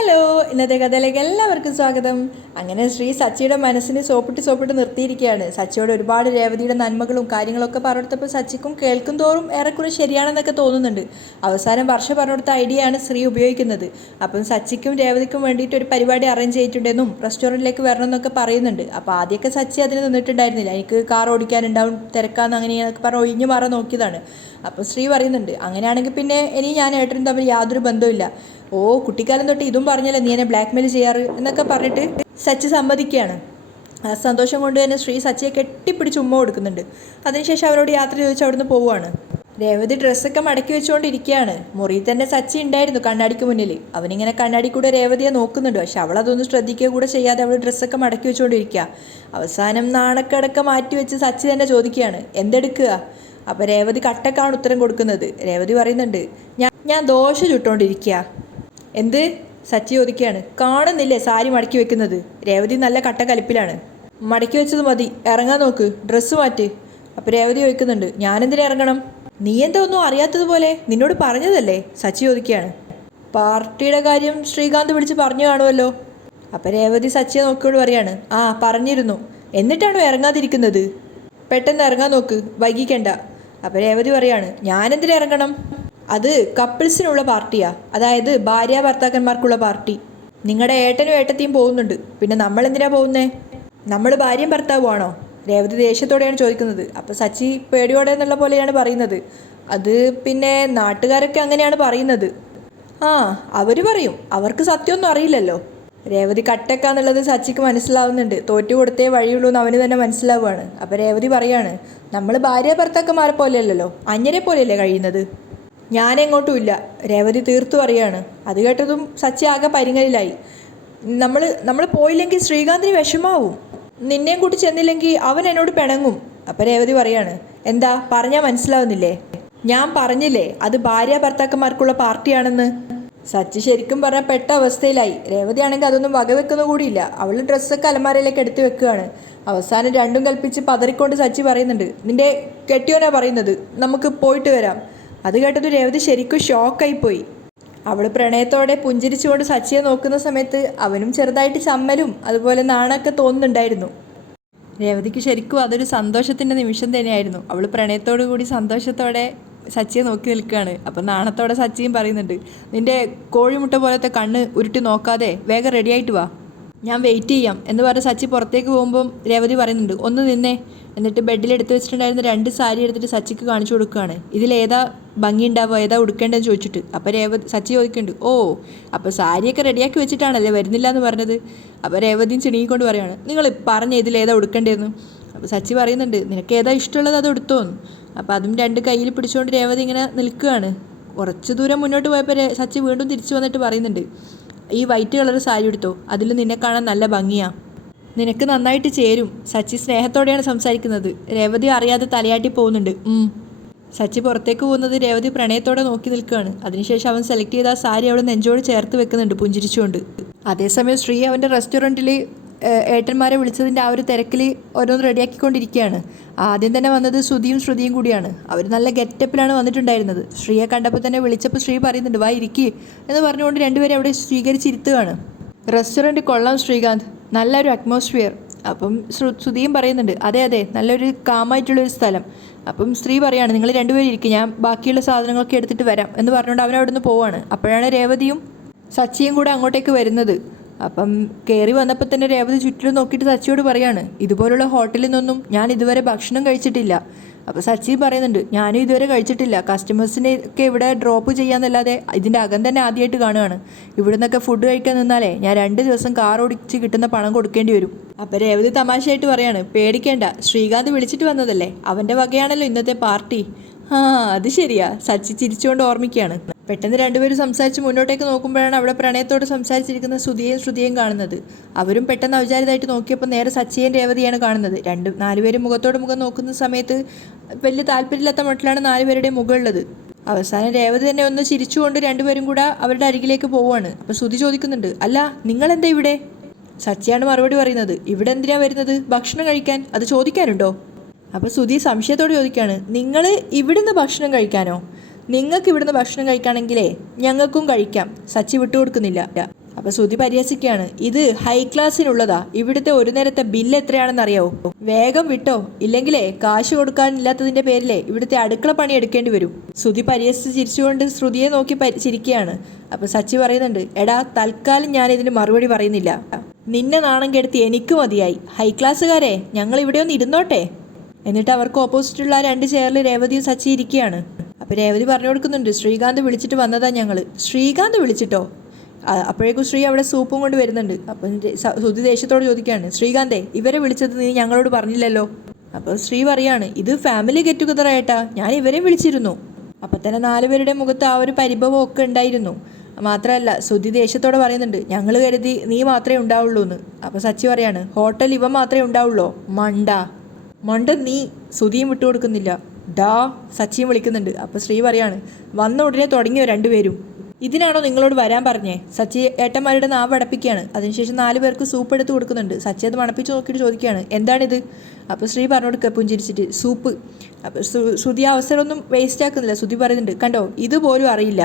Hello, ഇന്നത്തെ കഥയിലേക്ക് എല്ലാവർക്കും സ്വാഗതം. അങ്ങനെ ശ്രീ സച്ചിയുടെ മനസ്സിന് സോപ്പിട്ട് നിർത്തിയിരിക്കുകയാണ്. സച്ചിയോട് ഒരുപാട് രേവതിയുടെ നന്മകളും കാര്യങ്ങളൊക്കെ പറഞ്ഞെടുത്തപ്പോൾ സച്ചിക്കും കേൾക്കും തോറും ഏറെക്കുറെ ശരിയാണെന്നൊക്കെ തോന്നുന്നുണ്ട്. അവസാനം വർഷ പറഞ്ഞെടുത്ത ഐഡിയയാണ് ശ്രീ ഉപയോഗിക്കുന്നത്. അപ്പം സച്ചിക്കും രേവതിക്കും വേണ്ടിയിട്ട് ഒരു പരിപാടി അറേഞ്ച് ചെയ്തിട്ടുണ്ടെന്നും റെസ്റ്റോറൻറ്റിലേക്ക് വരണം എന്നൊക്കെ പറയുന്നുണ്ട്. അപ്പോൾ ആദ്യമൊക്കെ സച്ചി അതിന് നിന്നിട്ടുണ്ടായിരുന്നില്ല. എനിക്ക് കാർ ഓടിക്കാനുണ്ടാവും, തിരക്കാന്ന് അങ്ങനെയൊക്കെ പറഞ്ഞ് ഒഴിഞ്ഞു മാറാൻ നോക്കിയതാണ്. അപ്പോൾ ശ്രീ പറയുന്നുണ്ട്, അങ്ങനെയാണെങ്കിൽ പിന്നെ ഇനി ഞാൻ ഏട്ടനും തമ്മിൽ യാതൊരു ബന്ധവുമില്ല. ഓ, കുട്ടിക്കാലം തൊട്ട് ഇതും പറഞ്ഞല്ലേ നീ എന്നെ ബ്ലാക്ക്മെയിൽ ചെയ്യാറ് എന്നൊക്കെ പറഞ്ഞിട്ട് സച്ചി സമ്മതിക്കുകയാണ്. ആ സന്തോഷം കൊണ്ട് തന്നെ ശ്രീ സച്ചിയെ കെട്ടിപ്പിടിച്ച് ഉമ്മ കൊടുക്കുന്നുണ്ട്. അതിനുശേഷം അവരോട് യാത്ര ചോദിച്ച് അവിടുന്ന് പോവുകയാണ്. രേവതി ഡ്രസ്സൊക്കെ മടക്കി വെച്ചുകൊണ്ടിരിക്കുകയാണ്. മുറിയിൽ തന്നെ സച്ചി ഉണ്ടായിരുന്നു കണ്ണാടിക്ക് മുന്നിൽ. അവനിങ്ങനെ കണ്ണാടി കൂടെ രേവതിയെ നോക്കുന്നുണ്ട്. പക്ഷെ അവളതൊന്നും ശ്രദ്ധിക്കുക കൂടെ ചെയ്യാതെ അവൾ ഡ്രസ്സൊക്കെ മടക്കി വെച്ചുകൊണ്ടിരിക്കുക. അവസാനം നാണക്കടക്കം മാറ്റി വെച്ച് സച്ചി തന്നെ ചോദിക്കുകയാണ്, എന്തെടുക്കുക? അപ്പോൾ രേവതി കട്ടക്കാണ് ഉത്തരം കൊടുക്കുന്നത്. രേവതി പറയുന്നുണ്ട്, ഞാൻ ദോശ ചുട്ടുകൊണ്ടിരിക്കുക. എന്ത്? സച്ചി ചോദിക്കുകയാണ്. കാണുന്നില്ലേ സാരി മടക്കി വെക്കുന്നത്? രേവതി നല്ല കട്ടക്കലിപ്പിലാണ്. മടക്കി വെച്ചത് മതി, ഇറങ്ങാൻ നോക്ക്, ഡ്രസ്സ് മാറ്റ്. അപ്പോൾ രേവതി ചോദിക്കുന്നുണ്ട്, ഞാനെന്തിനാ ഇറങ്ങണം? നീ എന്താ ഒന്നും അറിയാത്തതുപോലെ, നിന്നോട് പറഞ്ഞതല്ലേ? സച്ചി ചോദിക്കുകയാണ്. പാർട്ടിയുടെ കാര്യം ശ്രീകാന്ത് വിളിച്ച് പറഞ്ഞു കാണുമല്ലോ. അപ്പോൾ രേവതി സച്ചിയെ നോക്കിയോട് പറയാണ്, ആ പറഞ്ഞിരുന്നു. എന്നിട്ടാണോ ഇറങ്ങാതിരിക്കുന്നത്? പെട്ടെന്ന് ഇറങ്ങാൻ നോക്ക്, വൈകിക്കണ്ട. അപ്പോൾ രേവതി പറയാണ്, ഞാനെന്തിനാ ഇറങ്ങണം? അത് കപ്പിൾസിനുള്ള പാർട്ടിയാ, അതായത് ഭാര്യ ഭർത്താക്കന്മാർക്കുള്ള പാർട്ടി. നിങ്ങളുടെ ഏട്ടനും ഏട്ടത്തിയും പോകുന്നുണ്ട്, പിന്നെ നമ്മളെന്തിനാ പോകുന്നേ? നമ്മൾ ഭാര്യയും ഭർത്താവുമാണോ? രേവതി ദേഷ്യത്തോടെയാണ് ചോദിക്കുന്നത്. അപ്പോൾ സച്ചി പേടിയോടെ എന്നുള്ള പോലെയാണ് പറയുന്നത്. അത് പിന്നെ നാട്ടുകാരൊക്കെ അങ്ങനെയാണ് പറയുന്നത്. ആ, അവർ പറയും, അവർക്ക് സത്യമൊന്നും അറിയില്ലല്ലോ. രേവതി കട്ടക്കാന്നുള്ളത് സച്ചിക്ക് മനസ്സിലാവുന്നുണ്ട്. തോറ്റു കൊടുത്തേ വഴിയുള്ളൂ എന്ന് അവന് തന്നെ മനസ്സിലാവുകയാണ്. അപ്പോൾ രേവതി പറയാണ്, നമ്മൾ ഭാര്യ ഭർത്താക്കന്മാരെ പോലെയല്ലല്ലോ, അന്യരെ പോലെയല്ലേ കഴിയുന്നത്. ഞാനെങ്ങോട്ടും ഇല്ല. രേവതി തീർത്തു പറയാണ്. അത് കേട്ടതും സച്ചി ആകെ പരിങ്ങലിലായി. നമ്മൾ പോയില്ലെങ്കിൽ ശ്രീകാന്തിന് വിഷമാവും. നിന്നെയും കൂട്ടി ചെന്നില്ലെങ്കിൽ അവൻ എന്നോട് പിണങ്ങും. അപ്പം രേവതി പറയാണ്, എന്താ പറഞ്ഞാൽ മനസ്സിലാവുന്നില്ലേ? ഞാൻ പറഞ്ഞില്ലേ അത് ഭാര്യ ഭർത്താക്കന്മാർക്കുള്ള പാർട്ടിയാണെന്ന്. സച്ചി ശരിക്കും പറഞ്ഞാൽ പെട്ട അവസ്ഥയിലായി. രേവതി ആണെങ്കിൽ അതൊന്നും വകവെക്കുന്ന കൂടിയില്ല. അവൾ ഡ്രസ്സൊക്കെ അലമാരയിലേക്ക് എടുത്തു വെക്കുകയാണ്. അവസാനം രണ്ടും കൽപ്പിച്ച് പതറിക്കൊണ്ട് സച്ചി പറയുന്നുണ്ട്, നിന്റെ കെട്ടിയോനാ പറയുന്നത്, നമുക്ക് പോയിട്ട് വരാം. അത് കേട്ടത് രേവതി ശരിക്കും ഷോക്കായിപ്പോയി. അവൾ പ്രണയത്തോടെ പുഞ്ചിരിച്ചുകൊണ്ട് സച്ചിയെ നോക്കുന്ന സമയത്ത് അവനും ചെറുതായിട്ട് ചമ്മലും അതുപോലെ നാണൊക്കെ തോന്നുന്നുണ്ടായിരുന്നു. രേവതിക്ക് ശരിക്കും അതൊരു സന്തോഷത്തിൻ്റെ നിമിഷം തന്നെയായിരുന്നു. അവൾ പ്രണയത്തോടു കൂടി സന്തോഷത്തോടെ സച്ചിയെ നോക്കി നിൽക്കുകയാണ്. അപ്പം നാണത്തോടെ സച്ചിയും പറയുന്നുണ്ട്, നിന്റെ കോഴിമുട്ട പോലത്തെ കണ്ണ് ഉരുട്ടി നോക്കാതെ വേഗം റെഡിയായിട്ട് വാ, ഞാൻ വെയിറ്റ് ചെയ്യാം എന്ന് പറഞ്ഞ് സച്ചി പുറത്തേക്ക് പോകുമ്പം രേവതി പറയുന്നുണ്ട്, ഒന്ന് നിന്നേ. എന്നിട്ട് ബെഡിൽ എടുത്ത് വെച്ചിട്ടുണ്ടായിരുന്ന 2 സാരി എടുത്തിട്ട് സച്ചിക്ക് കാണിച്ചു കൊടുക്കുകയാണ്. ഇതിലേതാ ഭംഗി ഉണ്ടാവുക, ഏതാ ഉടുക്കേണ്ടതെന്ന് ചോദിച്ചിട്ട്. അപ്പോൾ സച്ചി ചോദിക്കുന്നുണ്ട്, ഓ അപ്പോൾ സാരിയൊക്കെ റെഡിയാക്കി വെച്ചിട്ടാണല്ലേ വരുന്നില്ല എന്ന് പറഞ്ഞത്. അപ്പോൾ രേവതിയും ചിണുങ്ങിക്കൊണ്ട് പറയുകയാണ്, നിങ്ങൾ പറഞ്ഞ ഇതിലേതാ ഉടുക്കേണ്ടതെന്ന്. അപ്പോൾ സച്ചി പറയുന്നുണ്ട്, നിനക്ക് ഏതാ ഇഷ്ടമുള്ളത് അത് എടുത്തോന്ന്. അപ്പോൾ അതും 2 കയ്യിൽ പിടിച്ചുകൊണ്ട് രേവതി ഇങ്ങനെ നിൽക്കുകയാണ്. കുറച്ച് ദൂരം മുന്നോട്ട് പോയപ്പോൾ സച്ചി വീണ്ടും തിരിച്ചു വന്നിട്ട് പറയുന്നുണ്ട്, ഈ വൈറ്റ് കളർ സാരി എടുത്തോ, അതിൽ നിന്നെ കാണാൻ നല്ല ഭംഗിയാണ്, നിനക്ക് നന്നായിട്ട് ചേരും. സച്ചി സ്നേഹത്തോടെയാണ് സംസാരിക്കുന്നത്. രേവതി അറിയാതെ തലയാട്ടി പോകുന്നുണ്ട്. സച്ചി പുറത്തേക്ക് പോകുന്നത് രേവതി പ്രണയത്തോടെ നോക്കി നിൽക്കുകയാണ്. അതിനുശേഷം അവൻ സെലക്ട് ചെയ്ത ആ സാരി അവൾ നെഞ്ചോട് ചേർത്ത് വെക്കുന്നുണ്ട് പുഞ്ചിരിച്ചുകൊണ്ട്. അതേസമയം ശ്രീ അവൻ്റെ റെസ്റ്റോറൻറ്റിൽ ഏട്ടന്മാരെ വിളിച്ചതിൻ്റെ ആ ഒരു തിരക്കിൽ ഓരോന്ന് റെഡിയാക്കിക്കൊണ്ടിരിക്കുകയാണ്. ആദ്യം തന്നെ വന്നത് ശ്രുതിയും കൂടിയാണ്. അവർ നല്ല ഗെറ്റപ്പിലാണ് വന്നിട്ടുണ്ടായിരുന്നത്. ശ്രീയെ കണ്ടപ്പോൾ തന്നെ വിളിച്ചപ്പോൾ ശ്രീ പറയുന്നുണ്ട്, വാ ഇരിക്കുക എന്ന് പറഞ്ഞുകൊണ്ട് രണ്ടുപേരെ അവിടെ സ്വീകരിച്ചിരുത്തുകയാണ്. റെസ്റ്റോറൻറ്റ് കൊള്ളാം ശ്രീകാന്ത്, നല്ലൊരു അറ്റ്മോസ്ഫിയർ. അപ്പം ശ്രുതിയും പറയുന്നുണ്ട്, അതെ നല്ലൊരു കാമായിട്ടുള്ളൊരു സ്ഥലം. അപ്പം സ്ത്രീ പറയാണ്, നിങ്ങൾ രണ്ടുപേരും ഇരിക്കുക, ഞാൻ ബാക്കിയുള്ള സാധനങ്ങളൊക്കെ എടുത്തിട്ട് വരാം എന്ന് പറഞ്ഞുകൊണ്ട് അവൻ അവിടെ നിന്ന് പോവാണ്. അപ്പോഴാണ് രേവതിയും സച്ചിയും കൂടെ അങ്ങോട്ടേക്ക് വരുന്നത്. അപ്പം കയറി വന്നപ്പോൾ തന്നെ രേവതി ചുറ്റിലും നോക്കിയിട്ട് സച്ചിയോട് പറയാണ്, ഇതുപോലുള്ള ഹോട്ടലിൽ നിന്നൊന്നും ഞാൻ ഇതുവരെ ഭക്ഷണം കഴിച്ചിട്ടില്ല. അപ്പോൾ സച്ചി പറയുന്നുണ്ട്, ഞാനും ഇതുവരെ കഴിച്ചിട്ടില്ല. കസ്റ്റമേഴ്സിനെയൊക്കെ ഇവിടെ ഡ്രോപ്പ് ചെയ്യാന്നല്ലാതെ ഇതിൻ്റെ അകം തന്നെ ആദ്യമായിട്ട് കാണുകയാണ്. ഇവിടെ നിന്നൊക്കെ ഫുഡ് കഴിക്കാൻ നിന്നാലേ ഞാൻ 2 ദിവസം കാർ ഓടിച്ച് കിട്ടുന്ന പണം കൊടുക്കേണ്ടി വരും. അപ്പോൾ രേവതി തമാശയായിട്ട് പറയാണ്, പേടിക്കേണ്ട, ശ്രീകാന്ത് വിളിച്ചിട്ട് വന്നതല്ലേ, അവൻ്റെ വകയാണല്ലോ ഇന്നത്തെ പാർട്ടി. ആ അത് ശരിയാ, സച്ചി ചിരിച്ചുകൊണ്ട് ഓർമ്മിക്കുകയാണ്. പെട്ടെന്ന് രണ്ടുപേരും സംസാരിച്ച് മുന്നോട്ടേക്ക് നോക്കുമ്പോഴാണ് അവിടെ പ്രണയത്തോട് സംസാരിച്ചിരിക്കുന്ന ശ്രുതിയെയും കാണുന്നത്. അവരും പെട്ടെന്ന് അവിചാരിതമായിട്ട് നോക്കിയപ്പോൾ നേരെ സച്ചിയെയും രേവതിയാണ് കാണുന്നത്. 4 പേരും മുഖത്തോട് മുഖം നോക്കുന്ന സമയത്ത് വലിയ താല്പര്യമില്ലാത്ത മട്ടിലാണ് 4 പേരുടെയും മുഖമുള്ളത്. അവസാനം രേവതി തന്നെ ഒന്ന് ചിരിച്ചുകൊണ്ട് രണ്ടുപേരും കൂടെ അവരുടെ അരികിലേക്ക് പോവുകയാണ്. അപ്പോൾ ശ്രുതി ചോദിക്കുന്നുണ്ട്, അല്ല നിങ്ങളെന്താ ഇവിടെ? സച്ചിയാണ് മറുപടി പറയുന്നത്, ഇവിടെ എന്തിനാ വരുന്നത്? ഭക്ഷണം കഴിക്കാൻ, അത് ചോദിക്കാനുണ്ടോ? അപ്പോൾ ശ്രുതി സംശയത്തോട് ചോദിക്കുകയാണ്, നിങ്ങൾ ഇവിടുന്ന് ഭക്ഷണം കഴിക്കാനോ? നിങ്ങൾക്ക് ഇവിടുന്ന് ഭക്ഷണം കഴിക്കുകയാണെങ്കിലേ ഞങ്ങൾക്കും കഴിക്കാം. സച്ചി വിട്ടുകൊടുക്കുന്നില്ല. അപ്പോൾ ശ്രുതി പരിഹസിക്കുകയാണ്, ഇത് ഹൈ ക്ലാസ്സിനുള്ളതാ, ഇവിടുത്തെ ഒരു നേരത്തെ ബില്ല് എത്രയാണെന്ന് അറിയാവോ? വേഗം വിട്ടോ, ഇല്ലെങ്കിലേ കാശ് കൊടുക്കാനില്ലാത്തതിന്റെ പേരിലേ ഇവിടുത്തെ അടുക്കള പണി എടുക്കേണ്ടി വരും. ശ്രുതി പരിഹസിച്ച് ചിരിച്ചുകൊണ്ട് ശ്രുതിയെ നോക്കി ചിരിക്കുകയാണ്. അപ്പോൾ സച്ചി പറയുന്നുണ്ട്, എടാ തൽക്കാലം ഞാൻ ഇതിന് മറുപടി പറയുന്നില്ല. നിന്നെ നാണം കെടുത്തി എനിക്ക് മതിയായി. ഹൈ ക്ലാസ്സുകാരെ, ഞങ്ങൾ ഇവിടെ ഒന്ന് ഇരുന്നോട്ടെ. എന്നിട്ട് അവർക്ക് ഓപ്പോസിറ്റുള്ള 2 ചെയറിൽ രേവതിയും സച്ചി ഇരിക്കുകയാണ്. അപ്പോൾ രേവതി പറഞ്ഞു കൊടുക്കുന്നുണ്ട്, ശ്രീകാന്ത് വിളിച്ചിട്ട് വന്നതാ ഞങ്ങൾ. ശ്രീകാന്ത് വിളിച്ചിട്ടോ? അപ്പോഴേക്കും ശ്രീ അവിടെ സൂപ്പും കൊണ്ട് വരുന്നുണ്ട്. അപ്പം ശ്രുതി ദേഷ്യത്തോട് ചോദിക്കുകയാണ്, ശ്രീകാന്തേ, ഇവരെ വിളിച്ചത് നീ ഞങ്ങളോട് പറഞ്ഞില്ലല്ലോ. അപ്പോൾ ശ്രീ പറയാണ്, ഇത് ഫാമിലി ഗെറ്റ് ടുഗദർ ആയിട്ടാ, ഞാൻ ഇവരെ വിളിച്ചിരുന്നു. അപ്പം തന്നെ 4 പേരുടെ മുഖത്ത് ആ ഒരു പരിഭവം ഒക്കെ ഉണ്ടായിരുന്നു. മാത്രമല്ല ശ്രുതി ദേഷ്യത്തോടെ പറയുന്നുണ്ട്, ഞങ്ങൾ കരുതി നീ മാത്രമേ ഉണ്ടാവുള്ളൂ എന്ന്. അപ്പോൾ സച്ചി പറയാണ്, ഹോട്ടൽ ഇവ മാത്രമേ ഉണ്ടാവുള്ളൂ, മണ്ട നീ. ശ്രുതിയും വിട്ടുകൊടുക്കുന്നില്ല. ഡാ സച്ചിയും വിളിക്കുന്നുണ്ട്. അപ്പോൾ ശ്രീ പറയാണ്, വന്ന ഉടനെ തുടങ്ങിയോ 2 പേരും? ഇതിനാണോ നിങ്ങളോട് വരാൻ പറഞ്ഞേ? സച്ചി ഏട്ടന്മാരുടെ നാവ് അടപ്പിക്കുകയാണ്. അതിനുശേഷം 4 പേർക്ക് സൂപ്പ് എടുത്ത് കൊടുക്കുന്നുണ്ട്. സച്ചി അത് മണപ്പിച്ച് നോക്കിയിട്ട് ചോദിക്കുകയാണ്, എന്താണിത്? അപ്പോൾ ശ്രീ പറഞ്ഞു കൊടുക്കുക പുഞ്ചിരിച്ചിട്ട്, സൂപ്പ്. അപ്പോൾ ശ്രുതി അവസരമൊന്നും വേസ്റ്റ് ആക്കുന്നില്ല. ശ്രുതി പറയുന്നുണ്ട്, കണ്ടോ, ഇതുപോലും അറിയില്ല.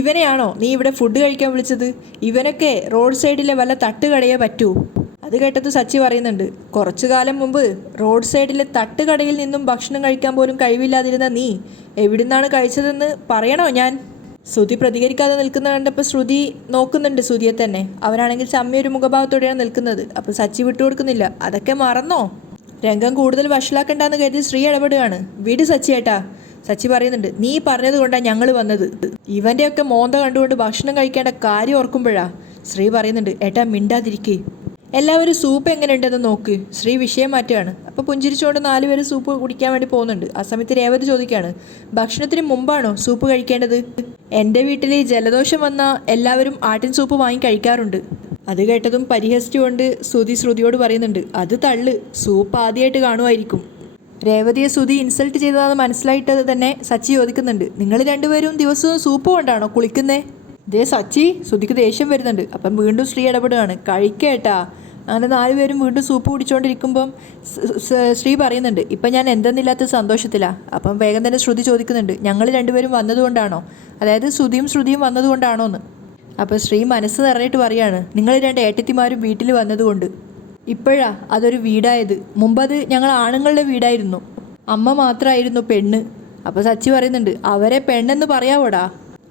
ഇവനെയാണോ നീ ഇവിടെ ഫുഡ് കഴിക്കാൻ വിളിച്ചത്? ഇവനൊക്കെ റോഡ് സൈഡിലെ വല്ല തട്ടുകടയെ പറ്റൂ. അത് കേട്ടത് സച്ചി പറയുന്നുണ്ട്, കുറച്ചു കാലം മുമ്പ് റോഡ് സൈഡിലെ തട്ടുകടയിൽ നിന്നും ഭക്ഷണം കഴിക്കാൻ പോലും കഴിവില്ലാതിരുന്ന നീ എവിടുന്നാണ് കഴിച്ചതെന്ന് പറയണോ ഞാൻ? ശ്രുതി പ്രതികരിക്കാതെ നിൽക്കുന്ന കണ്ടപ്പോൾ ശ്രുതി നോക്കുന്നുണ്ട് ശ്രുതിയെ തന്നെ. അവനാണെങ്കിൽ ചമ്മിയൊരു മുഖഭാവത്തോടെയാണ് നിൽക്കുന്നത്. അപ്പോൾ സച്ചി വിട്ടുകൊടുക്കുന്നില്ല. അതൊക്കെ മറന്നോ? രംഗം കൂടുതൽ വഷളാക്കണ്ടെന്ന് കരുതി ശ്രീ ഇടപെടുകയാണ്. വീട് സച്ചിയേട്ടാ. സച്ചി പറയുന്നുണ്ട്, നീ പറഞ്ഞത് കൊണ്ടാണ് ഞങ്ങൾ വന്നത്. ഇവൻ്റെയൊക്കെ മോന്ത കണ്ടുകൊണ്ട് ഭക്ഷണം കഴിക്കേണ്ട കാര്യം ഓർക്കുമ്പോഴാ. ശ്രീ പറയുന്നുണ്ട്, ഏട്ടാ മിണ്ടാതിരിക്കേ. എല്ലാവരും സൂപ്പ് എങ്ങനെയുണ്ടെന്ന് നോക്ക്. ശ്രീ വിഷയം മാറ്റുകയാണ്. അപ്പോൾ പുഞ്ചിരിച്ചുകൊണ്ട് 4 പേര് സൂപ്പ് കുടിക്കാൻ വേണ്ടി പോകുന്നുണ്ട്. ആ സമയത്ത് രേവതി ചോദിക്കുകയാണ്, ഭക്ഷണത്തിന് മുമ്പാണോ സൂപ്പ് കഴിക്കേണ്ടത്? എൻ്റെ വീട്ടിൽ ജലദോഷം വന്ന എല്ലാവരും ആട്ടിൻ സൂപ്പ് വാങ്ങി കഴിക്കാറുണ്ട്. അത് കേട്ടതും പരിഹസിച്ചുകൊണ്ട് ശ്രുതിയോട് പറയുന്നുണ്ട്, അത് തള്ളു, സൂപ്പ് ആദ്യമായിട്ട് കാണുമായിരിക്കും. രേവതിയെ ശ്രുതി ഇൻസൾട്ട് ചെയ്തതാണെന്ന് മനസ്സിലായിട്ടത് തന്നെ സച്ചി ചോദിക്കുന്നുണ്ട്, നിങ്ങൾ 2 പേരും ദിവസവും സൂപ്പ് കൊണ്ടാണോ കുളിക്കുന്നേ? ദേ സച്ചി, ശ്രുതിക്ക് ദേഷ്യം വരുന്നുണ്ട്. അപ്പം വീണ്ടും ശ്രീ ഇടപെടുകയാണ്, കഴിക്കേട്ടാ. അങ്ങനെ 4 പേരും വീണ്ടും സൂപ്പ് കുടിച്ചുകൊണ്ടിരിക്കുമ്പം ശ്രീ പറയുന്നുണ്ട്, ഇപ്പം ഞാൻ എന്തെന്നില്ലാത്ത സന്തോഷത്തിലാണ്. അപ്പം വേഗം തന്നെ ശ്രുതി ചോദിക്കുന്നുണ്ട്, ഞങ്ങൾ 2 പേരും വന്നതുകൊണ്ടാണോ? അതായത് ശ്രുതിയും വന്നതുകൊണ്ടാണോ എന്ന്. അപ്പോൾ ശ്രീ മനസ്സ് നിറഞ്ഞിട്ട് പറയാണ്, നിങ്ങൾ 2 ഏട്ടത്തിമാരും വീട്ടിൽ വന്നതുകൊണ്ട്. ഇപ്പോഴാ അതൊരു വീടായത്. മുമ്പത് ഞങ്ങൾ ആണുങ്ങളുടെ വീടായിരുന്നു. അമ്മ മാത്രമായിരുന്നു പെണ്ണ്. അപ്പോൾ സച്ചി പറയുന്നുണ്ട്, അവരെ പെണ്ണെന്ന് പറയാവോടാ?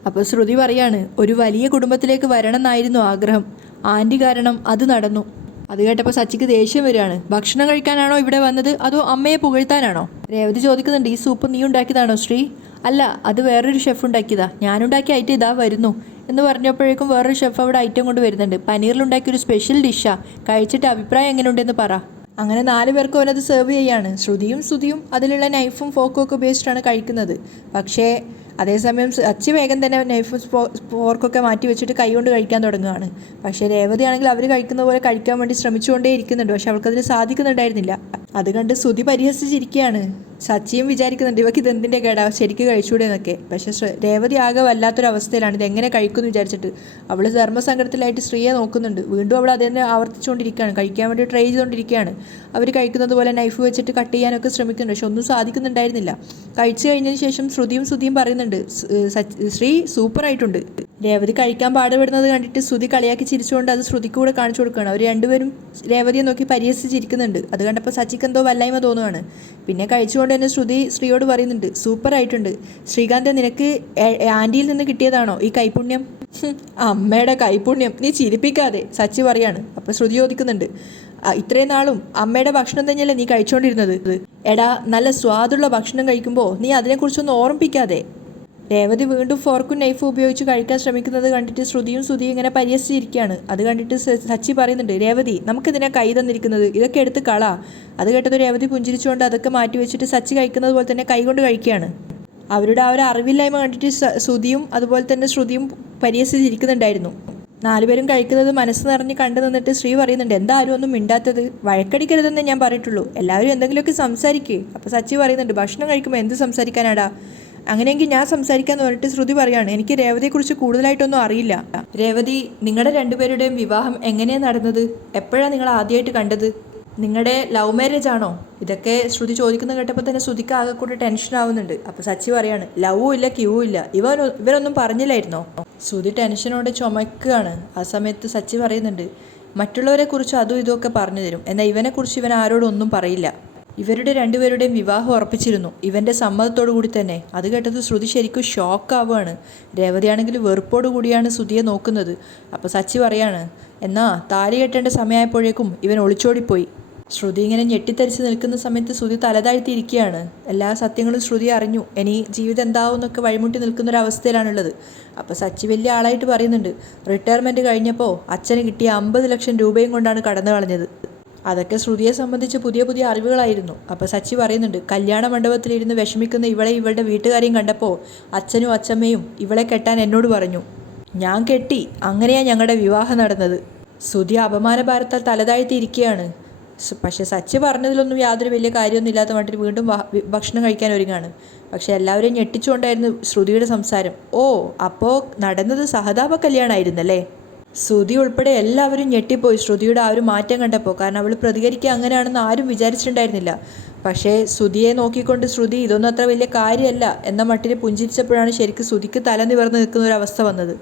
അപ്പോൾ ശ്രുതി പറയാണ്, ഒരു വലിയ കുടുംബത്തിലേക്ക് വരണം എന്നായിരുന്നു ആഗ്രഹം. ആൻറ്റി കാരണം അത് നടന്നു. അത് കേട്ടപ്പോൾ സച്ചിക്ക് ദേഷ്യം വരികയാണ്. ഭക്ഷണം കഴിക്കാനാണോ ഇവിടെ വന്നത്, അതോ അമ്മയെ പുകഴ്ത്താനാണോ? രേവതി ചോദിക്കുന്നുണ്ട്, ഈ സൂപ്പ് നീ ഉണ്ടാക്കിയതാണോ ശ്രീ? അല്ല, അത് വേറൊരു ഷെഫ് ഉണ്ടാക്കിയതാ. ഞാനുണ്ടാക്കിയ ഐറ്റം ഇതാ വരുന്നു എന്ന് പറഞ്ഞപ്പോഴേക്കും വേറൊരു ഷെഫ് അവിടെ ഐറ്റം കൊണ്ട് വരുന്നുണ്ട്. പനീറിലുണ്ടാക്കിയൊരു സ്പെഷ്യൽ ഡിഷാ. കഴിച്ചിട്ട് അഭിപ്രായം എങ്ങനെയുണ്ടെന്ന് പറ. അങ്ങനെ 4 പേർക്കും അവനത് സെർവ് ചെയ്യാണ്. ശ്രുതിയും അതിലുള്ള നൈഫും ഫോക്കും ഒക്കെ ഉപയോഗിച്ചിട്ടാണ് കഴിക്കുന്നത്. പക്ഷേ അതേസമയം സച്ചി വേഗം തന്നെ നൈഫും ഫോർക്കൊക്കെ മാറ്റി വെച്ചിട്ട് കൈകൊണ്ട് കഴിക്കാൻ തുടങ്ങുകയാണ്. പക്ഷേ രേവതി ആണെങ്കിൽ അവർ കഴിക്കുന്ന പോലെ കഴിക്കാൻ വേണ്ടി ശ്രമിച്ചുകൊണ്ടേ ഇരിക്കുന്നുണ്ട്. പക്ഷെ അവൾക്കതിന് സാധിക്കുന്നുണ്ടായിരുന്നില്ല. അത് കണ്ട് ശ്രുതി പരിഹസിച്ചിരിക്കുകയാണ്. സച്ചിയും വിചാരിക്കുന്നുണ്ട്, ഇവക്ക് ഇതെന്തിൻ്റെ കേടാ, ശരിക്കും കഴിച്ചുകൂടെ എന്നൊക്കെ. പക്ഷേ രേവതി ആകെ വല്ലാത്തൊരവസ്ഥയിലാണ്, ഇതെങ്ങനെ കഴിക്കുമെന്ന് വിചാരിച്ചിട്ട്. അവൾ ധർമ്മസങ്കടത്തിലായിട്ട് ശ്രീയെ നോക്കുന്നുണ്ട്. വീണ്ടും അവൾ അതിനെ ആവർത്തിച്ചുകൊണ്ടിരിക്കുകയാണ്, കഴിക്കാൻ വേണ്ടി ട്രൈ ചെയ്തുകൊണ്ടിരിക്കുകയാണ്. അവർ കഴിക്കുന്നത് പോലെ നൈഫ് വെച്ചിട്ട് കട്ട് ചെയ്യാനൊക്കെ ശ്രമിക്കുന്നുണ്ട്. പക്ഷെ ഒന്നും സാധിക്കുന്നുണ്ടായിരുന്നില്ല. കഴിച്ചു കഴിഞ്ഞതിന് ശേഷം ശ്രുതിയും പറയുന്നുണ്ട്, ശ്രീ സൂപ്പറായിട്ടുണ്ട്. രേവതി കഴിക്കാൻ പാടുപെടുന്നത് കണ്ടിട്ട് ശ്രുതി കളിയാക്കി ചിരിച്ചുകൊണ്ട് അത് ശ്രുതിക്ക് കൂടെ കാണിച്ചു കൊടുക്കുകയാണ്. അവർ 2 പേരും രേവതിയെ നോക്കി പരിഹസിച്ചിരിക്കുന്നുണ്ട്. അത് കണ്ടപ്പോൾ സച്ചിക്ക് എന്തോ വല്ലായ്മ തോന്നുകയാണ്. പിന്നെ കഴിച്ചുകൊണ്ട് തന്നെ ശ്രീയോട് പറയുന്നുണ്ട്, സൂപ്പറായിട്ടുണ്ട്. ശ്രീകാന്ത്, നിനക്ക് ആൻറ്റിയിൽ നിന്ന് കിട്ടിയതാണോ ഈ കൈപുണ്യം? അമ്മയുടെ കൈപുണ്യം, നീ ചിരിപ്പിക്കാതെ, സച്ചി പറയാണ്. അപ്പോൾ ശ്രുതി ചോദിക്കുന്നുണ്ട്, ഇത്രയും നാളും അമ്മയുടെ ഭക്ഷണം തന്നെയല്ലേ നീ കഴിച്ചുകൊണ്ടിരുന്നത്? എടാ, നല്ല സ്വാദുള്ള ഭക്ഷണം കഴിക്കുമ്പോൾ നീ അതിനെക്കുറിച്ചൊന്നും ഓർമ്മിപ്പിക്കാതെ. രേവതി വീണ്ടും ഫോർക്കും നൈഫും ഉപയോഗിച്ച് കഴിക്കാൻ ശ്രമിക്കുന്നത് കണ്ടിട്ട് ശ്രുതിയും ഇങ്ങനെ പരിഹസിച്ചിരിക്കുകയാണ്. അത് കണ്ടിട്ട് സച്ചി പറയുന്നുണ്ട്, രേവതി, നമുക്കിതിനെ കൈ തന്നിരിക്കുന്നത്, ഇതൊക്കെ എടുത്ത് കളാ. അത് കേട്ടത് രേവതി പുഞ്ചിരിച്ചുകൊണ്ട് അതൊക്കെ മാറ്റി വെച്ചിട്ട് സച്ചി കഴിക്കുന്നത് പോലെ തന്നെ കൈകൊണ്ട് കഴിക്കുകയാണ്. അവരുടെ ആ ഒരു അറിവില്ലായ്മ കണ്ടിട്ട് ശ്രുതിയും അതുപോലെ തന്നെ ശ്രുതിയും പരിഹസിച്ചിരിക്കുന്നുണ്ടായിരുന്നു. 4 പേരും കഴിക്കുന്നത് മനസ്സ് നിറഞ്ഞ് കണ്ടു നിന്നിട്ട് ശ്രീ പറയുന്നുണ്ട്, എന്താ ആരും ഒന്നും മിണ്ടാത്തത്? വഴക്കടിക്കരുതെന്നേ ഞാൻ പറഞ്ഞിട്ടുള്ളൂ, എല്ലാവരും എന്തെങ്കിലുമൊക്കെ സംസാരിക്കേ. അപ്പോൾ സച്ചി പറയുന്നുണ്ട്, ഭക്ഷണം കഴിക്കുമ്പോൾ എന്ത് സംസാരിക്കാനാടാ? അങ്ങനെയെങ്കിൽ ഞാൻ സംസാരിക്കാന്ന് പറഞ്ഞിട്ട് ശ്രുതി പറയാണ്, എനിക്ക് രേവതിയെക്കുറിച്ച് കൂടുതലായിട്ടൊന്നും അറിയില്ല. രേവതി, നിങ്ങളുടെ 2 പേരുടെയും വിവാഹം എങ്ങനെയാണ് നടന്നത്? എപ്പോഴാണ് നിങ്ങൾ ആദ്യമായിട്ട് കണ്ടത്? നിങ്ങളുടെ ലവ് മാരേജ് ആണോ? ഇതൊക്കെ ശ്രുതി ചോദിക്കുന്ന കേട്ടപ്പോൾ തന്നെ ശ്രുതിക്ക് ആകെ കൂടെ ടെൻഷൻ ആവുന്നുണ്ട്. അപ്പോൾ സച്ചി പറയാണ്, ലവും ഇല്ല ക്യൂവും ഇല്ല, ഇവരൊന്നും പറഞ്ഞില്ലായിരുന്നോ? ശ്രുതി ടെൻഷനോടെ ചുമക്കുകയാണ്. ആ സമയത്ത് സച്ചി പറയുന്നുണ്ട്, മറ്റുള്ളവരെ കുറിച്ച് അതും ഇതുമൊക്കെ പറഞ്ഞു തരും, എന്നാൽ ഇവനെക്കുറിച്ച് ഇവൻ ആരോടും ഒന്നും പറയില്ല. ഇവരുടെ രണ്ടുപേരുടെയും വിവാഹം ഉറപ്പിച്ചിരുന്നു, ഇവൻ്റെ സമ്മതത്തോടു കൂടി തന്നെ. അത് കേട്ടത് ശ്രുതി ശരിക്കും ഷോക്കാവുകയാണ്. രേവതിയാണെങ്കിൽ വെറുപ്പോടു കൂടിയാണ് ശ്രുതിയെ നോക്കുന്നത്. അപ്പോൾ സച്ചി പറയാണ്, എന്നാ താലി കെട്ടേണ്ട സമയമായപ്പോഴേക്കും ഇവൻ ഒളിച്ചോടിപ്പോയി. ശ്രുതി ഇങ്ങനെ ഞെട്ടിത്തരിച്ച് നിൽക്കുന്ന സമയത്ത് ശ്രുതി തലതാഴ്ത്തിയിരിക്കുകയാണ്. എല്ലാ സത്യങ്ങളും ശ്രുതി അറിഞ്ഞു. ഇനി ജീവിതം എന്താവും എന്നൊക്കെ വഴിമുട്ടി നിൽക്കുന്നൊരവസ്ഥയിലാണുള്ളത്. അപ്പോൾ സച്ചി വലിയ ആളായിട്ട് പറയുന്നുണ്ട്, റിട്ടയർമെൻറ്റ് കഴിഞ്ഞപ്പോൾ അച്ഛന് കിട്ടിയ 50 ലക്ഷം രൂപയും കൊണ്ടാണ് കടന്നു കളഞ്ഞത്. അതൊക്കെ ശ്രുതിയെ സംബന്ധിച്ച് പുതിയ പുതിയ അറിവുകളായിരുന്നു. അപ്പോൾ സച്ചി പറയുന്നുണ്ട്, കല്യാണ മണ്ഡപത്തിലിരുന്ന് വിഷമിക്കുന്ന ഇവളെ ഇവളുടെ വീട്ടുകാരെയും കണ്ടപ്പോൾ അച്ഛനും അച്ഛമ്മയും ഇവളെ കെട്ടാൻ എന്നോട് പറഞ്ഞു. ഞാൻ കെട്ടി. അങ്ങനെയാണ് ഞങ്ങളുടെ വിവാഹം നടന്നത്. ശ്രുതി അപമാനഭാരത്താൽ തലതാഴ്ത്തിയിരിക്കുകയാണ്. പക്ഷേ സച്ചി പറഞ്ഞതിലൊന്നും യാതൊരു വലിയ കാര്യമൊന്നും ഇല്ലാത്ത മട്ടിൽ വീണ്ടും ഭക്ഷണം കഴിക്കാൻ ഒരുങ്ങാണ്. പക്ഷെ എല്ലാവരെയും ഞെട്ടിച്ചുകൊണ്ടായിരുന്നു ശ്രുതിയുടെ സംസാരം. ഓ, അപ്പോൾ നടന്നത് സഹതാപ കല്യാണമായിരുന്നല്ലേ? ശ്രുതി ഉൾപ്പെടെ എല്ലാവരും ഞെട്ടിപ്പോയി ശ്രുതിയുടെ ആ ഒരു മാറ്റം കണ്ടപ്പോൾ. കാരണം അവൾ പ്രതികരിക്കുക അങ്ങനെയാണെന്ന് ആരും വിചാരിച്ചിട്ടുണ്ടായിരുന്നില്ല. പക്ഷേ ശ്രുതിയെ നോക്കിക്കൊണ്ട് ശ്രുതി ഇതൊന്നും അത്ര വലിയ കാര്യമല്ല എന്ന മട്ടിൽ പുഞ്ചിരിച്ചപ്പോഴാണ് ശരിക്കും ശ്രുതിക്ക് തല നിവർന്ന് നിൽക്കുന്ന ഒരു അവസ്ഥ വന്നത്.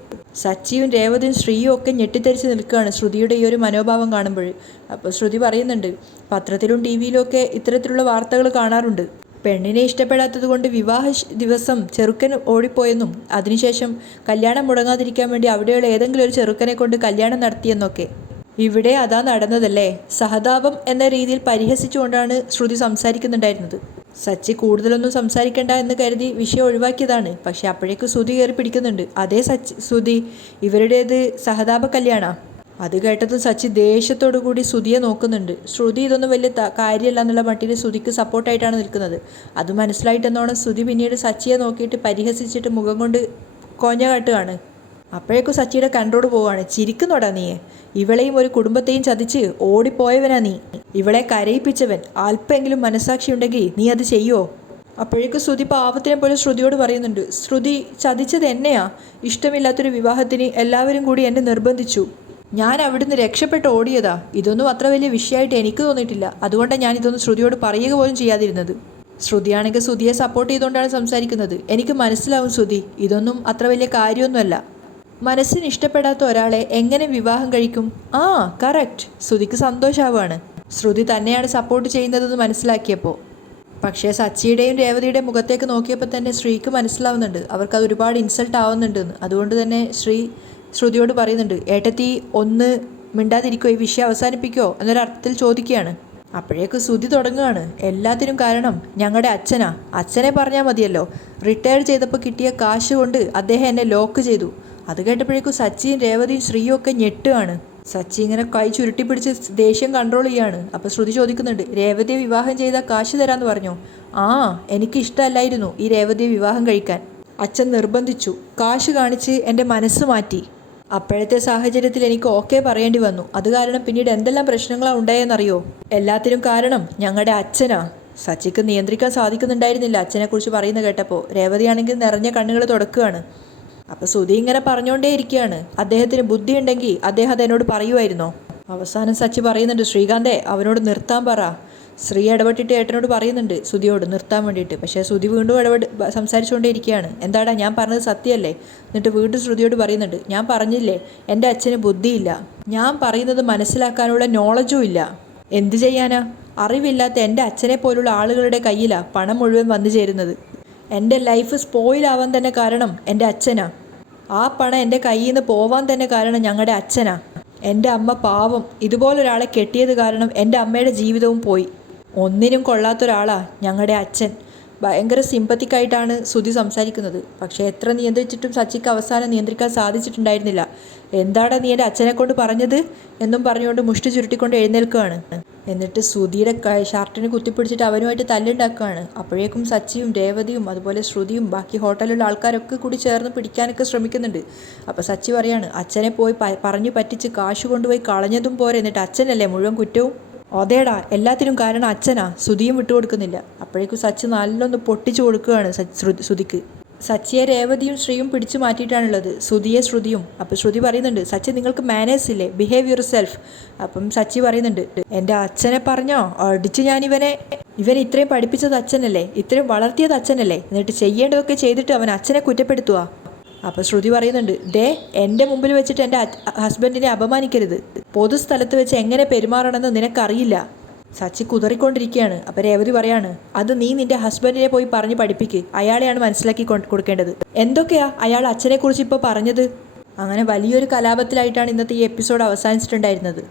സച്ചിയും രേവതിയും ശ്രീയും ഒക്കെ ഞെട്ടിത്തരിച്ച് നിൽക്കുകയാണ് ശ്രുതിയുടെ ഈ ഒരു മനോഭാവം കാണുമ്പോൾ. അപ്പോൾ ശ്രുതി പറയുന്നുണ്ട്, പത്രത്തിലും ടി വിയിലും ഒക്കെ ഇത്തരത്തിലുള്ള വാർത്തകൾ കാണാറുണ്ട്. പെണ്ണിനെ ഇഷ്ടപ്പെടാത്തത് കൊണ്ട് വിവാഹ ദിവസം ചെറുക്കൻ ഓടിപ്പോയെന്നും അതിനുശേഷം കല്യാണം മുടങ്ങാതിരിക്കാൻ വേണ്ടി അവിടെയുള്ള ഏതെങ്കിലും ഒരു ചെറുക്കനെ കൊണ്ട് കല്യാണം നടത്തിയെന്നൊക്കെ. ഇവിടെ അതാ നടന്നതല്ലേ? സഹതാപം എന്ന രീതിയിൽ പരിഹസിച്ചുകൊണ്ടാണ് ശ്രുതി സംസാരിക്കുന്നുണ്ടായിരുന്നത്. സച്ചി കൂടുതലൊന്നും സംസാരിക്കേണ്ട എന്ന് കരുതി വിഷയം ഒഴിവാക്കിയതാണ്. പക്ഷെ അപ്പോഴേക്കും ശ്രുതി കയറി പിടിക്കുന്നുണ്ട്. അതേ ശ്രുതി, ഇവരുടേത് സഹതാപ കല്യാണ. അത് കേട്ടത് സച്ചി ദേഷ്യത്തോടു കൂടി ശ്രുതിയെ നോക്കുന്നുണ്ട്. ശ്രുതി ഇതൊന്നും വലിയ കാര്യമല്ല എന്നുള്ള മട്ടിൽ ശ്രുതിക്ക് സപ്പോർട്ടായിട്ടാണ് നിൽക്കുന്നത്. അത് മനസ്സിലായിട്ടെന്നോണം ശ്രുതി പിന്നീട് സച്ചിയെ നോക്കിയിട്ട് പരിഹസിച്ചിട്ട് മുഖം കൊണ്ട് കോഞ്ഞ കാട്ടുകയാണ്. അപ്പോഴേക്കും സച്ചിയുടെ കൺട്രോൾ പോവാണ്. ചിരിക്കുന്നോടാ നീ? ഇവളെയും ഒരു കുടുംബത്തെയും ചതിച്ച് ഓടിപ്പോയവനാ നീ. ഇവളെ കരയിപ്പിച്ചവൻ. അല്പമെങ്കിലും മനസാക്ഷി ഉണ്ടെങ്കിൽ നീ അത് ചെയ്യുമോ? അപ്പോഴേക്കും ശ്രുതി പാവത്തിനെ പോലെ ശ്രുതിയോട് പറയുന്നുണ്ട്, ശ്രുതി, ചതിച്ചത് എന്നെയാ. ഇഷ്ടമില്ലാത്തൊരു വിവാഹത്തിന് എല്ലാവരും കൂടി എന്നെ നിർബന്ധിച്ചു. ഞാൻ അവിടുന്ന് രക്ഷപ്പെട്ട് ഓടിയതാ. ഇതൊന്നും അത്ര വലിയ വിഷയമായിട്ട് എനിക്ക് തോന്നിയിട്ടില്ല. അതുകൊണ്ടാണ് ഞാൻ ഇതൊന്നും ശ്രുതിയോട് പറയുക പോലും ചെയ്യാതിരുന്നത്. ശ്രുതിയാണെങ്കിൽ ശ്രുതിയെ സപ്പോർട്ട് ചെയ്തുകൊണ്ടാണ് സംസാരിക്കുന്നത്. എനിക്ക് മനസ്സിലാവും ശ്രുതി, ഇതൊന്നും അത്ര വലിയ കാര്യമൊന്നുമല്ല. മനസ്സിന് ഇഷ്ടപ്പെടാത്ത ഒരാളെ എങ്ങനെ വിവാഹം കഴിക്കും? ആ, കറക്റ്റ്. ശ്രുതിക്ക് സന്തോഷമാവുകയാണ് ശ്രുതി തന്നെയാണ് സപ്പോർട്ട് ചെയ്യുന്നതെന്ന് മനസ്സിലാക്കിയപ്പോൾ. പക്ഷേ സച്ചിയുടെയും രേവതിയുടെയും മുഖത്തേക്ക് നോക്കിയപ്പോൾ തന്നെ ശ്രീക്ക് മനസ്സിലാവുന്നുണ്ട് അവർക്കത് ഒരുപാട് ഇൻസൾട്ട് ആവുന്നുണ്ടെന്ന്. അതുകൊണ്ട് തന്നെ ശ്രുതിയോട് പറയുന്നുണ്ട്, ഏട്ടത്തി ഒന്ന് മിണ്ടാതിരിക്കോ, ഈ വിഷയം അവസാനിപ്പിക്കോ എന്നൊരർത്ഥത്തിൽ ചോദിക്കുകയാണ്. അപ്പോഴേക്ക് ശ്രുതി തുടങ്ങുകയാണ്, എല്ലാത്തിനും കാരണം ഞങ്ങളുടെ അച്ഛനാ. അച്ഛനെ പറഞ്ഞാൽ മതിയല്ലോ. റിട്ടയർ ചെയ്തപ്പോൾ കിട്ടിയ കാശ് കൊണ്ട് അദ്ദേഹം എന്നെ ലോക്ക് ചെയ്തു. അത് കേട്ടപ്പോഴേക്കും സച്ചിയും രേവതിയും ശ്രീയും ഒക്കെ ഞെട്ടുകയാണ്. സച്ചി ഇങ്ങനെ കൈ ചുരുട്ടിപ്പിടിച്ച് ദേഷ്യം കൺട്രോൾ ചെയ്യാണ്. അപ്പോൾ ശ്രുതി ചോദിക്കുന്നുണ്ട്, രേവതിയെ വിവാഹം ചെയ്താൽ കാശ് തരാമെന്ന് പറഞ്ഞോ? ആ, എനിക്ക് ഇഷ്ടമല്ലായിരുന്നു ഈ രേവതിയെ വിവാഹം കഴിക്കാൻ. അച്ഛൻ നിർബന്ധിച്ചു. കാശ് കാണിച്ച് എൻ്റെ മനസ്സ് മാറ്റി. അപ്പോഴത്തെ സാഹചര്യത്തിൽ എനിക്ക് ഓക്കെ പറയേണ്ടി വന്നു. അത് കാരണം പിന്നീട് എന്തെല്ലാം പ്രശ്നങ്ങളാണ് ഉണ്ടായെന്നറിയോ? എല്ലാത്തിനും കാരണം ഞങ്ങളുടെ അച്ഛനാ. സച്ചിക്ക് നിയന്ത്രിക്കാൻ സാധിക്കുന്നുണ്ടായിരുന്നില്ല അച്ഛനെക്കുറിച്ച് പറയുന്ന കേട്ടപ്പോൾ. രേവതിയാണെങ്കിൽ നിറഞ്ഞ കണ്ണുകൾ തുടക്കുകയാണ്. അപ്പോൾ ശ്രുതി ഇങ്ങനെ പറഞ്ഞുകൊണ്ടേ ഇരിക്കുകയാണ്, അദ്ദേഹത്തിന് ബുദ്ധി ഉണ്ടെങ്കിൽ അദ്ദേഹം അതെന്നോട് പറയുമായിരുന്നോ? അവസാനം സച്ചി പറയുന്നുണ്ട്, ശ്രീകാന്തേ അവനോട് നിർത്താൻ പറ. ശ്രീ ഇടപെട്ടിട്ട് ഏട്ടനോട് പറയുന്നുണ്ട് ശ്രുതിയോട് നിർത്താൻ വേണ്ടിയിട്ട്. പക്ഷേ ശ്രുതി വീണ്ടും സംസാരിച്ചുകൊണ്ടേ ഇരിക്കുകയാണ്. എന്താടാ, ഞാൻ പറഞ്ഞത് സത്യമല്ലേ? എന്നിട്ട് വീണ്ടും ശ്രുതിയോട് പറയുന്നുണ്ട്, ഞാൻ പറഞ്ഞില്ലേ എൻ്റെ അച്ഛന് ബുദ്ധിയില്ല. ഞാൻ പറയുന്നത് മനസ്സിലാക്കാനുള്ള നോളജും ഇല്ല. എന്ത് ചെയ്യാനാ? അറിവില്ലാത്ത എൻ്റെ അച്ഛനെ പോലുള്ള ആളുകളുടെ കയ്യിലാണ് പണം മുഴുവൻ വന്നു ചേരുന്നത്. എൻ്റെ ലൈഫ് സ്പോയിലാവാൻ തന്നെ കാരണം എൻ്റെ അച്ഛനാ. ആ പണം എൻ്റെ കയ്യിൽ നിന്ന് പോവാൻ തന്നെ കാരണം ഞങ്ങളുടെ അച്ഛനാ. എൻ്റെ അമ്മ പാവം ഇതുപോലൊരാളെ കെട്ടിയത് കാരണം എൻ്റെ അമ്മയുടെ ജീവിതവും പോയി. ഒന്നിനും കൊള്ളാത്തൊരാളാ ഞങ്ങളുടെ അച്ഛൻ. ഭയങ്കര സിമ്പത്തിക്കായിട്ടാണ് ശ്രുതി സംസാരിക്കുന്നത്. പക്ഷേ എത്ര നിയന്ത്രിച്ചിട്ടും സച്ചിക്ക് അവസാനം നിയന്ത്രിക്കാൻ സാധിച്ചിട്ടുണ്ടായിരുന്നില്ല. എന്താടാ നീ എൻ്റെ അച്ഛനെ കൊണ്ട് പറഞ്ഞത് എന്നും പറഞ്ഞുകൊണ്ട് മുഷ്ടി ചുരുട്ടിക്കൊണ്ട് എഴുന്നേൽക്കുകയാണ്. എന്നിട്ട് ശ്രുതിയുടെ ഷർട്ടിന് കുത്തിപ്പിടിച്ചിട്ട് അവനുമായിട്ട് തല്ലുണ്ടാക്കുകയാണ്. അപ്പോഴേക്കും സച്ചിയും രേവതിയും അതുപോലെ ശ്രുതിയും ബാക്കി ഹോട്ടലിലുള്ള ആൾക്കാരൊക്കെ കൂടി ചേർന്ന് പിടിക്കാനൊക്കെ ശ്രമിക്കുന്നുണ്ട്. അപ്പോൾ സച്ചി പറയാണ്, അച്ഛനെ പോയി പറഞ്ഞു പറ്റിച്ച് കാശ് കൊണ്ടുപോയി കളഞ്ഞതും പോരെ, എന്നിട്ട് അച്ഛനല്ലേ മുഴുവൻ കുറ്റവും? അതേടാ, എല്ലാത്തിനും കാരണം അച്ഛനാ. ശ്രുതിയും വിട്ടുകൊടുക്കുന്നില്ല. അപ്പോഴേക്കും സച്ചി നല്ലൊന്ന് പൊട്ടിച്ചു കൊടുക്കുകയാണ് ശ്രുതിക്ക്. സച്ചിയെ രേവതിയും ശ്രീയും പിടിച്ചു മാറ്റിയിട്ടാണുള്ളത്, ശ്രുതിയെ ശ്രുതിയും. അപ്പോൾ ശ്രുതി പറയുന്നുണ്ട്, സച്ചി നിങ്ങൾക്ക് മാനേഴ്സ് ഇല്ലേ, ബിഹേവ് യുവർ സെൽഫ്. അപ്പം സച്ചി പറയുന്നുണ്ട്, എൻ്റെ അച്ഛനെ പറഞ്ഞോ അടിച്ച് ഇവൻ ഇത്രയും പഠിപ്പിച്ചത് അച്ഛനല്ലേ, ഇത്രയും വളർത്തിയത് അച്ഛനല്ലേ, എന്നിട്ട് ചെയ്യേണ്ടതൊക്കെ ചെയ്തിട്ട് അവൻ അച്ഛനെ കുറ്റപ്പെടുത്തുക. അപ്പോൾ ശ്രുതി പറയുന്നുണ്ട്, എൻ്റെ മുമ്പിൽ വെച്ചിട്ട് എൻ്റെ ഹസ്ബൻഡിനെ അപമാനിക്കരുത്, പൊതുസ്ഥലത്ത് വെച്ച് എങ്ങനെ പെരുമാറണമെന്ന് നിനക്കറിയില്ല. സച്ചി കുതറിക്കൊണ്ടിരിക്കുകയാണ്. അപ്പോൾ രേവതി പറയാണ്, അത് നീ നിന്റെ ഹസ്ബൻഡിനെ പോയി പറഞ്ഞ് പഠിപ്പിക്ക്, അയാളെയാണ് മനസ്സിലാക്കി കൊടുക്കേണ്ടത്. എന്തൊക്കെയാ അയാൾ അച്ഛനെക്കുറിച്ച് ഇപ്പോൾ പറഞ്ഞത്? അങ്ങനെ വലിയൊരു കലാപത്തിലായിട്ടാണ് ഇന്നത്തെ ഈ എപ്പിസോഡ് അവസാനിച്ചിട്ടുണ്ടായിരുന്നത്.